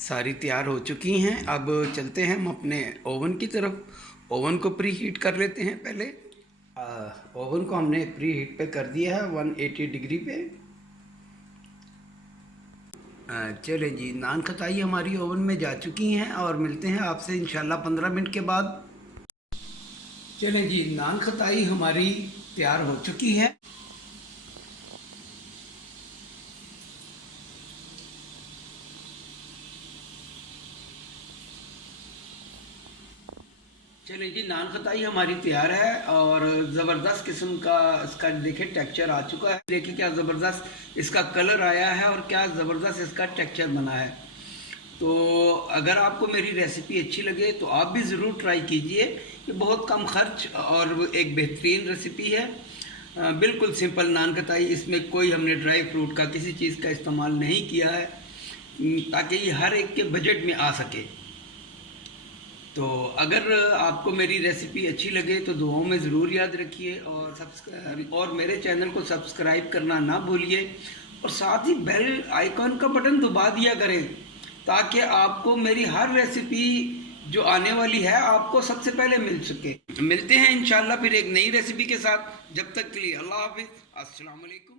सारी तैयार हो चुकी हैं। अब चलते हैं हम अपने ओवन की तरफ। ओवन को प्री हीट कर लेते हैं पहले। ओवन को हमने प्री हीट पे कर दिया है 180 डिग्री पे। चलें जी, नान खताई हमारी ओवन में जा चुकी हैं और मिलते हैं आपसे इंशाल्लाह 15 मिनट के बाद। चलें जी, नान खताई हमारी तैयार हो चुकी है। चलिए जी, नान खताई हमारी तैयार है और ज़बरदस्त किस्म का इसका देखिए टेक्सचर आ चुका है। देखिए क्या ज़बरदस्त इसका कलर आया है और क्या ज़बरदस्त इसका टेक्सचर बना है। तो अगर आपको मेरी रेसिपी अच्छी लगे तो आप भी ज़रूर ट्राई कीजिए। ये बहुत कम खर्च और एक बेहतरीन रेसिपी है। बिल्कुल सिंपल नान खताई, इसमें कोई हमने ड्राई फ्रूट का किसी चीज़ का इस्तेमाल नहीं किया है, ताकि ये हर एक के बजट में आ सके। तो अगर आपको मेरी रेसिपी अच्छी लगे तो दुआओं में ज़रूर याद रखिए और मेरे चैनल को सब्सक्राइब करना ना भूलिए और साथ ही बेल आइकॉन का बटन दबा दिया करें, ताकि आपको मेरी हर रेसिपी जो आने वाली है आपको सबसे पहले मिल सके। मिलते हैं इंशाल्लाह फिर एक नई रेसिपी के साथ। जब तक के लिए अल्लाह हाफिज़, अस्सलाम वालेकुम।